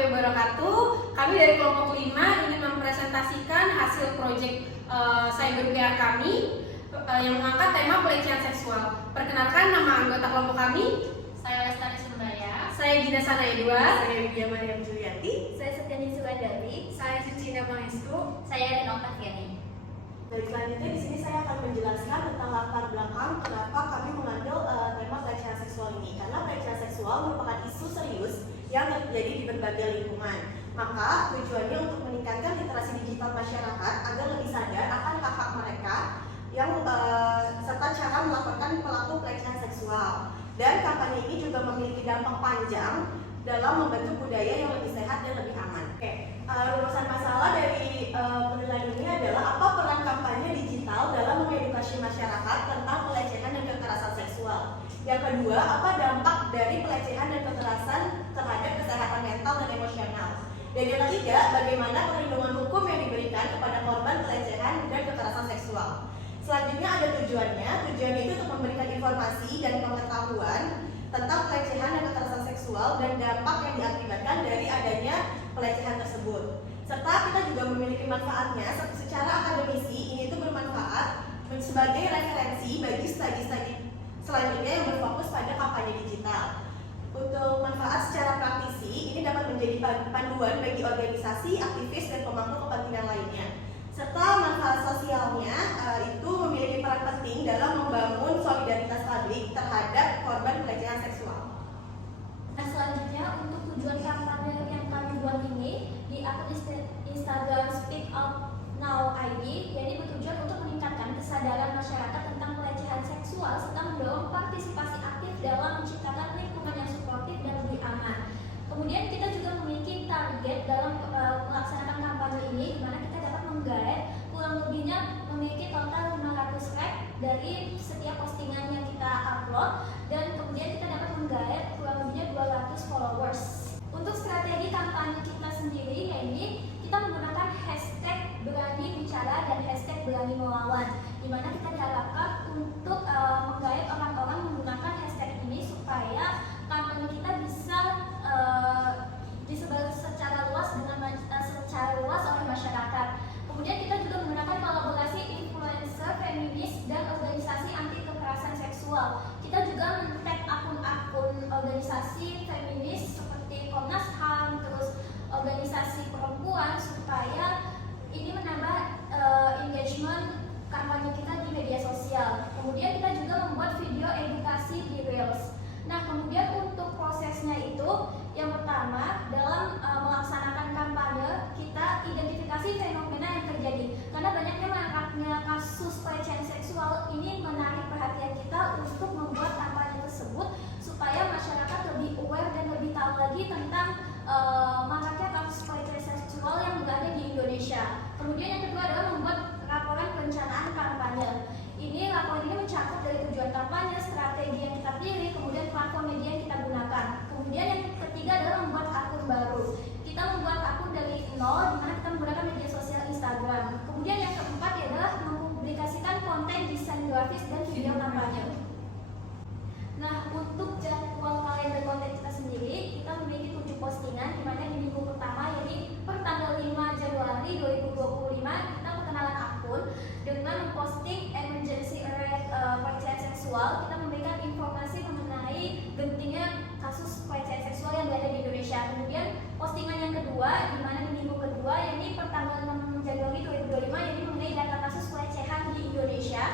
warahmatullahi wabarakatuh. Kami dari kelompok 5 ingin mempresentasikan hasil proyek cyber PR kami yang mengangkat tema pelecehan seksual. Perkenalkan, nama anggota kelompok kami. Saya Lestari Sundaya. Saya Gina Sana Edward. Saya Widya Mariam Julianti. Saya Setiani Sugandari. Saya Sucina Pangestu. Saya Rina Oktaviani. Baik, selanjutnya di sini saya akan menjelaskan tentang latar belakang kenapa kami mengambil tema pelecehan seksual ini. Karena pelecehan seksual merupakan isu serius yang terjadi di berbagai lingkungan. Maka tujuannya untuk meningkatkan literasi digital masyarakat agar lebih sadar akan hak-hak mereka yang serta cara melaporkan pelaku pelecehan seksual. Dan kampanye ini juga memiliki dampak panjang dalam membentuk budaya yang lebih sehat dan lebih aman. Rumusan masalah dari penilaian ini adalah apa peran kampanye digital dalam mengedukasi masyarakat tentang pelecehan dan kekerasan seksual. Yang kedua, apa dampak dari pelecehan dan kekerasan terhadap kesehatan mental dan emosional. Dan yang ketiga, bagaimana perlindungan hukum yang diberikan kepada korban pelecehan dan kekerasan seksual. Selanjutnya ada tujuannya. Tujuannya itu untuk memberikan informasi dan pengetahuan tentang pelecehan dan kekerasan seksual dan dampak yang diakibatkan dari adanya pelecehan tersebut. Serta kita juga memiliki manfaatnya secara akademisi. Ini itu bermanfaat sebagai referensi bagi studi-studi selanjutnya yang berfokus pada kampanye digital. Untuk manfaat secara praktisi, ini dapat menjadi panduan bagi organisasi, aktivis, dan pemangku kepentingan lainnya. Serta manfaat sosialnya itu memiliki peran penting dalam membangun solidaritas publik terhadap korban pelecehan seksual. Nah, selanjutnya untuk tujuan kampanye yang kami buat ini di akun Instagram Speak Out Now ID, yang bertujuan untuk meningkatkan kesadaran masyarakat tentang pelecehan seksual serta mendorong partisipasi aktif dalam menciptakan lingkungan yang suportif dan lebih aman. Kemudian kita juga memiliki target dalam melaksanakan kampanye ini, di mana kita dapat menggait kurang lebihnya memiliki total 500 like dari setiap postingan yang kita upload, dan kemudian kita dapat menggait kurang lebihnya 200 followers. Untuk strategi kampanye kita sendiri, yaitu kita menggunakan hashtag berani bicara dan hashtag berani melawan, di mana kita diharapkan untuk menggait orang-orang menggunakan hashtag ini supaya kampanye kita bisa disebar secara luas oleh masyarakat. Kemudian kita juga menggunakan kolaborasi influencer feminis dan organisasi anti kekerasan seksual. Kita juga men-tag akun-akun organisasi feminis seperti Komnas HAM, terus organisasi perempuan, supaya ini menambah engagement kampanye kita di media sosial. Kemudian kita juga membuat video edukasi di Reels. Nah, kemudian untuk prosesnya itu, yang pertama dalam melaksanakan kampanye, kita identifikasi fenomena yang terjadi. Karena banyaknya maraknya kasus pelecehan seksual ini menarik perhatian kita untuk membuat kampanye tersebut supaya masyarakat lebih aware dan lebih tahu lagi tentang maraknya kasus pelecehan seksual yang berada di Indonesia. Kemudian yang kedua adalah membuat laporan perencanaan kampanye. Laporan ini mencakup dari tujuan kampanye, strategi yang kita pilih, kemudian platform media yang kita gunakan. Kemudian yang ketiga adalah membuat akun baru. Kita membuat akun dari nol, di mana kita menggunakan media sosial Instagram. Kemudian yang keempat adalah mempublikasikan konten desain grafis dan video kampanye. Nah, untuk jadwal kalender konten kita sendiri, kita memiliki 7 postingan, di mana di minggu pertama, yaitu per tanggal 5 Januari 2025, kita perkenalan akun dengan memposting emergency alert pelecehan seksual. Kita memberikan informasi mengenai gentingnya kasus pelecehan seksual yang berada di Indonesia. Kemudian postingan yang kedua, di mana di minggu kedua, yakni per tanggal 6 Januari 2025, yakni mengenai data kasus pelecehan di Indonesia.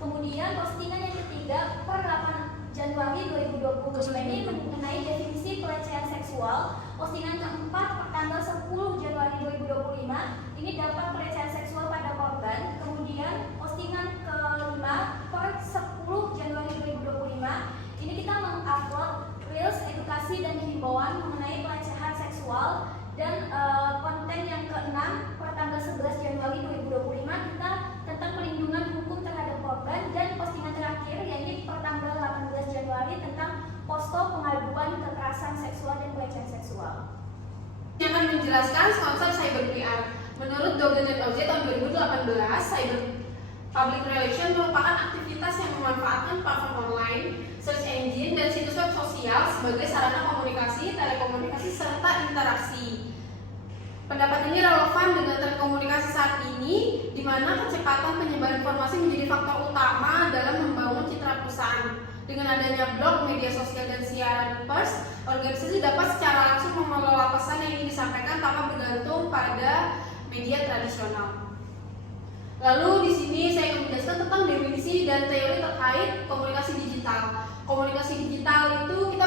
Kemudian postingan yang ketiga per 8 Januari 2020 ini mengenai definisi pelecehan seksual. Postingan keempat per tanggal 10 Januari 2025, ini dampak pelecehan seksual pada korban. Kemudian postingan kelima per 10 Januari 2025, ini kita mengupload reels edukasi dan himbauan mengenai pelecehan seksual. Dan konten yang keenam per tanggal 11 Januari 2025, kita tentang perlindungan hukum terhadap korban. Dan postingan terakhir yaitu per tanggal 18 Januari tentang posko pengaduan kekerasan seksual dan pelecehan seksual. Yang akan menjelaskan konsep cyber PR. Menurut Dogen.org tahun 2018, Public relation merupakan aktivitas yang memanfaatkan platform online, search engine, dan situs web sosial sebagai sarana komunikasi, telekomunikasi, serta interaksi. Pendapat ini relevan dengan tren komunikasi saat ini, di mana kecepatan penyebaran informasi menjadi faktor utama dalam membangun citra perusahaan. Dengan adanya blog, media sosial, dan siaran pers, organisasi dapat secara langsung mengelola pesan yang ingin disampaikan tanpa bergantung pada media tradisional. Lalu di sini saya akan menjelaskan tentang definisi dan teori terkait komunikasi digital. Komunikasi digital itu kita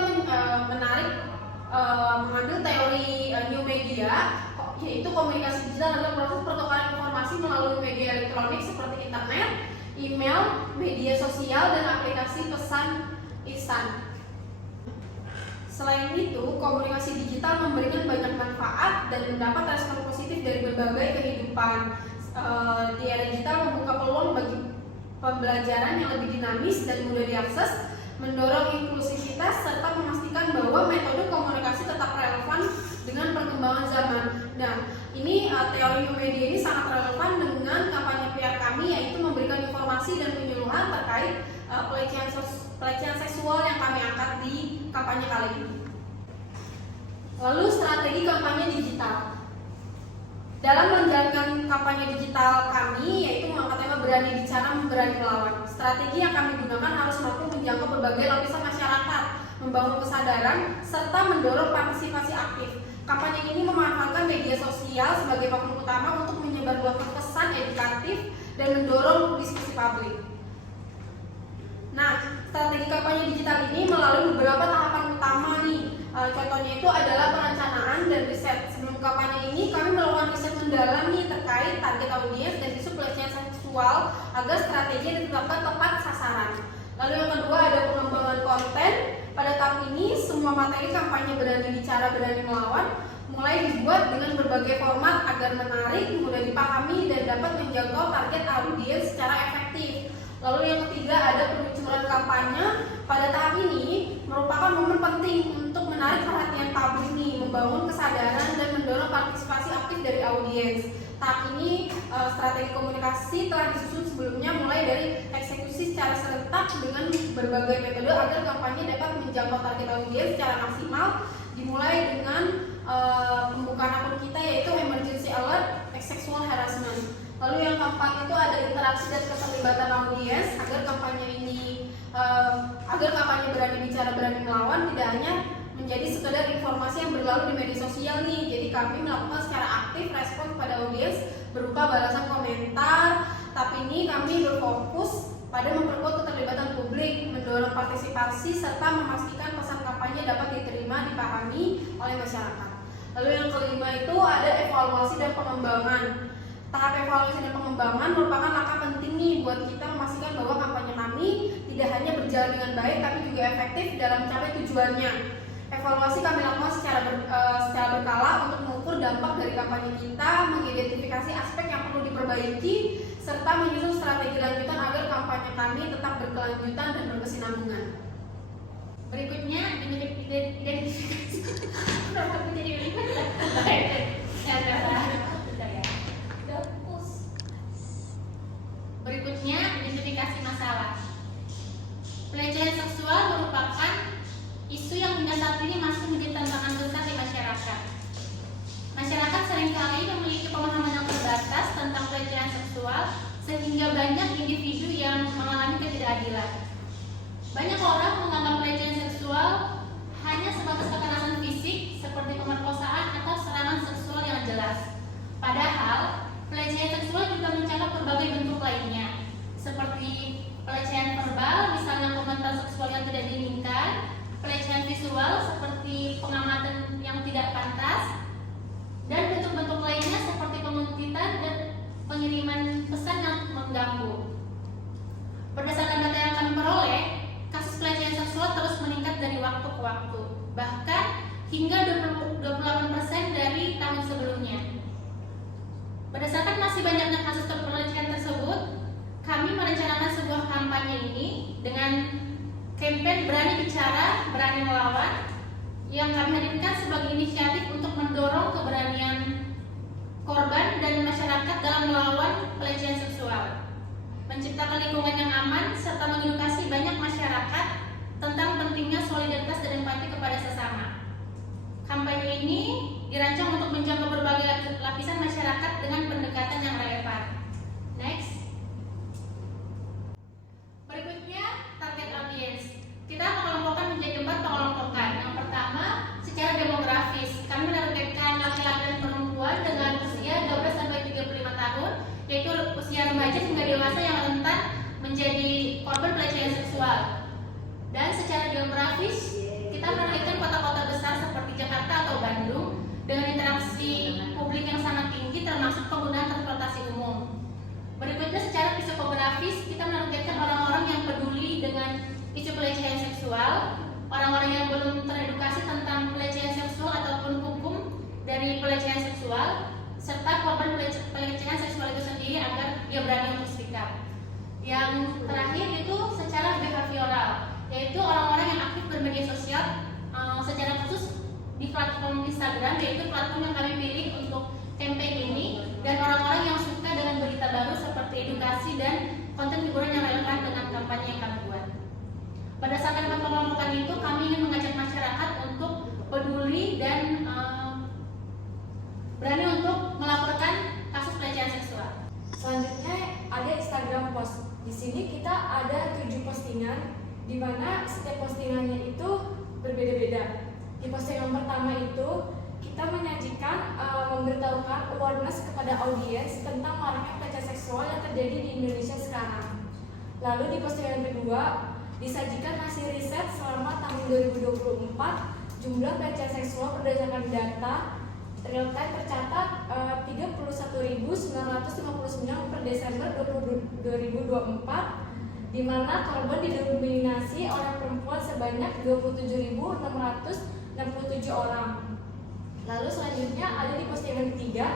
mengambil teori new media, yaitu komunikasi digital adalah proses pertukaran informasi melalui media elektronik seperti internet, email, media sosial, dan aplikasi pesan instan. Selain itu, komunikasi digital memberikan banyak manfaat dan mendapat respon positif dari berbagai kehidupan. Di era digital membuka peluang bagi pembelajaran yang lebih dinamis dan mudah diakses, mendorong inklusivitas, serta memastikan bahwa metode komunikasi tetap relevan dengan perkembangan zaman. Nah, ini teori new media ini sangat relevan dengan kampanye PR kami, yaitu memberikan informasi dan penyuluhan terkait pelecehan seksual yang kami angkat di kampanye kali ini. Lalu strategi kampanye digital. Dalam menjalankan kampanye digital kami, yaitu mengangkat tema berani bicara, berani melawan. Strategi yang kami gunakan harus mampu menjangkau berbagai lapisan masyarakat, membangun kesadaran, serta mendorong partisipasi aktif. Kampanye ini memanfaatkan media sosial sebagai platform utama untuk menyebarluaskan pesan edukatif dan mendorong diskusi publik. Nah, strategi kampanye digital ini melalui beberapa tahapan utama nih. Contohnya itu adalah perencanaan dan riset. Sebelum kampanye ini, kami melakukan riset mendalam nih terkait target audiens dan isu pelecehan seksual agar strategi ditetapkan tepat sasaran. Lalu yang kedua ada pengembangan konten. Pada tahap ini, semua materi kampanye berani bicara, berani melawan mulai dibuat dengan berbagai format agar menarik, mudah dipahami, dan dapat menjangkau target audiens secara efektif. Lalu yang ketiga ada peluncuran kampanye. Pada tahap ini merupakan momen penting untuk menarik perhatian publik nih, membangun kesadaran dan mendorong partisipasi aktif dari audiens. Tahap ini strategi komunikasi telah disusun sebelumnya, mulai dari eksekusi secara serentak dengan berbagai metode agar kampanye dapat menjangkau target audiens secara maksimal. Dimulai dengan pembukaan akun kita, yaitu emergency alert sexual harassment. Lalu yang keempat itu ada interaksi dan keterlibatan audiens agar kampanye berani bicara, berani melawan tidak hanya menjadi sekedar informasi yang berlalu di media sosial nih. Jadi kami melakukan secara aktif respon pada audiens berupa balasan komentar. Tapi ini kami berfokus pada memperkuat keterlibatan publik, mendorong partisipasi, serta memastikan pesan kampanye dapat diterima, dipahami oleh masyarakat. Lalu yang kelima itu ada evaluasi dan pengembangan. Tahap evaluasi dan pengembangan merupakan langkah penting nih buat kita memastikan bahwa kampanye kami tidak hanya berjalan dengan baik tapi juga efektif dalam mencapai tujuannya. Evaluasi kami lakukan secara berkala untuk mengukur dampak dari kampanye kita, mengidentifikasi aspek yang perlu diperbaiki, serta menyusun strategi lanjutan agar kampanye kami tetap berkelanjutan dan berkesinambungan. Berikutnya identifikasi. Berikutnya, identifikasi masalah. Pelecehan seksual merupakan isu yang hingga saat ini masih menjadi tantangan besar di masyarakat. Masyarakat seringkali memiliki pemahaman yang terbatas tentang pelecehan seksual, sehingga banyak individu yang mengalami ketidakadilan. Banyak orang menganggap pelecehan seksual hanya sebatas kekerasan fisik seperti pemerkosaan atau serangan seksual yang jelas. Padahal, pelecehan seksual juga mencakup berbagai bentuk lainnya, seperti pelecehan verbal, misalnya komentar seksual yang tidak diinginkan, pelecehan visual seperti pengamatan yang tidak pantas, dan bentuk-bentuk lainnya seperti penguntitan dan pengiriman pesan yang mengganggu. Berdasarkan data yang kami peroleh, kasus pelecehan seksual terus meningkat dari waktu ke waktu, bahkan hingga 28% dari tahun sebelumnya. Berdasarkan masih banyaknya kasus pelecehan tersebut, kami merencanakan sebuah kampanye ini dengan campaign berani bicara, berani melawan, yang kami hadirkan sebagai inisiatif untuk mendorong keberanian korban dan masyarakat dalam melawan pelecehan seksual. menciptakan lingkungan yang aman, serta mengedukasi banyak masyarakat tentang pentingnya solidaritas dan empati kepada sesama. Kampanye ini dirancang untuk menjangkau berbagai lapisan masyarakat dengan pendekatan yang relevan. Next. Berikutnya, target audience. Kita mengelompokkan menjadi 4 pengelompokan. Yang pertama, secara demografis. Kami menargetkan laki-laki dan perempuan dengan usia 12 sampai 35 tahun, yaitu usia remaja hingga dewasa yang rentan menjadi korban pelecehan seksual. Dan secara geografis, kita menargetkan kota-kota besar seperti Jakarta atau Bandung dengan interaksi publik yang sangat tinggi termasuk penggunaan transportasi umum. Berikutnya secara psikografis, kita menargetkan orang-orang yang peduli dengan isu pelecehan seksual, orang-orang yang belum teredukasi tentang pelecehan seksual ataupun hukum dari pelecehan seksual, serta korban pelecehan seksual itu sendiri agar dia berani untuk speak up. Yang terakhir itu secara behavioral, yaitu orang-orang yang aktif bermedia sosial secara khusus di platform Instagram, yaitu platform yang kami pilih untuk campaign ini, dan orang-orang yang suka dengan berita baru seperti edukasi dan konten hiburan yang relevan dengan kampanye yang kami buat. Berdasarkan pengelompokan itu, kami ingin mengajak masyarakat untuk peduli dan berani untuk melaporkan kasus pelecehan seksual. Selanjutnya ada Instagram post. Di sini kita ada 7 postingan, di mana setiap postingannya itu berbeda-beda. Di postingan pertama itu kita menyajikan memberitahukan awareness kepada audiens tentang maraknya pelecehan seksual yang terjadi di Indonesia sekarang. Lalu di postingan kedua disajikan hasil riset selama tahun 2024, jumlah pelecehan seksual berdasarkan data real time tercatat 31.959 per Desember 2024, di mana korban didominasi oleh perempuan sebanyak 27.667 orang. Lalu selanjutnya ada di postingan ketiga.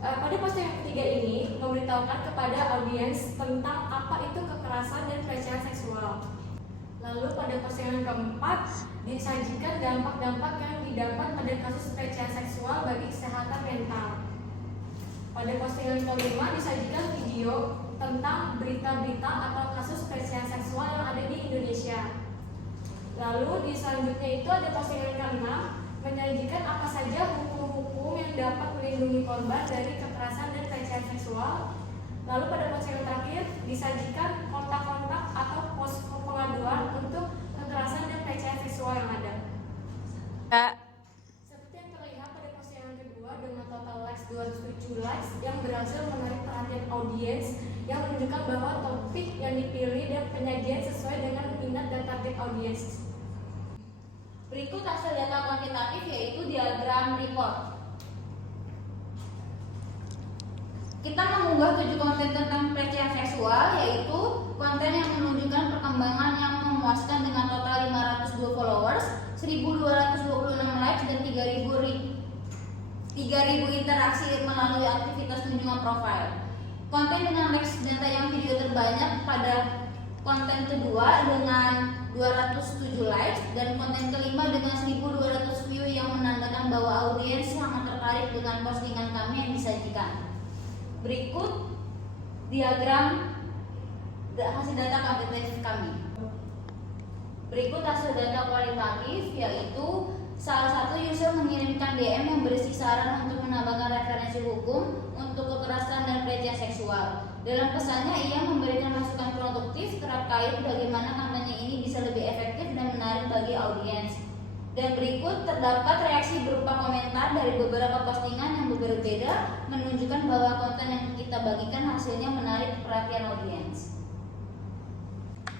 Pada postingan ketiga ini memberitahukan kepada audiens tentang apa itu kekerasan dan pelecehan seksual. Lalu pada postingan keempat disajikan dampak-dampak yang didapat pada kasus pelecehan seksual bagi kesehatan mental. Pada postingan kelima disajikan video tentang berita-berita atau kasus pelecehan seksual yang ada di Indonesia. Lalu di selanjutnya itu ada postingan keenam menyajikan apa saja hukum-hukum yang dapat melindungi korban dari kekerasan dan pelecehan seksual. Lalu pada postingan terakhir disajikan kontak-kontak atau posko pengaduan untuk kekerasan dan pelecehan seksual yang ada. Seperti yang terlihat pada postingan kedua dengan total likes 207 likes yang berhasil menarik perhatian audiens yang menunjukkan bahwa topik yang dipilih dan penyajian sesuai dengan minat dan target audiens. Berikut hasil data kuantitatif yaitu diagram report. Kita mengunggah 7 konten tentang pelecehan seksual, yaitu konten yang menunjukkan perkembangan yang memuaskan dengan total 502 followers, 1.226 likes, dan 3.000 interaksi melalui aktivitas kunjungan profil. Konten dengan likes data yang video terbanyak pada konten kedua dengan 207 likes, dan konten kelima dengan 1.200 view yang menandakan bahwa audiens sangat tertarik dengan postingan kami yang disajikan. Berikut diagram hasil data kuantitatif kami. Berikut hasil data kualitatif, yaitu salah satu user mengirimkan DM yang berisi saran untuk menambahkan referensi hukum untuk kekerasan dan pelecehan seksual. Dalam pesannya, ia memberikan masukan produktif terkait bagaimana kampanye ini bisa lebih efektif dan menarik bagi audiens. Dan berikut terdapat reaksi berupa komentar dari beberapa postingan yang berbeda, menunjukkan bahwa konten yang kita bagikan hasilnya menarik perhatian audiens.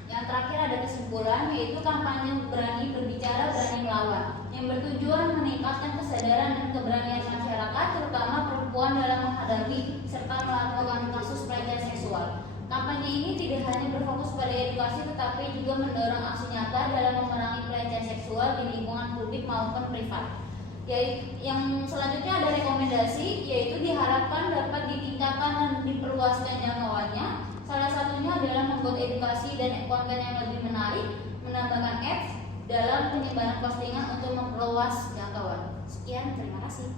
Yang terakhir ada kesimpulan, yaitu kampanye berani berbicara, berani melawan, yang bertujuan meningkatkan kesadaran dan keberanian masyarakat, terutama perempuan dalam menghadapi serta melakukan kasus pelecehan seksual. Kampanye ini tidak hanya berfokus pada edukasi, tetapi juga mendorong aksi nyata dalam memerangi pelecehan seksual di lingkungan publik maupun privat. Yang selanjutnya ada rekomendasi, yaitu diharapkan dapat ditingkatkan dan diperluaskan jangkauannya. Salah satunya adalah membuat edukasi dan konten yang lebih menarik, menambahkan ads dalam penyebaran postingan untuk memperluas jangkauan. Sekian, terima kasih.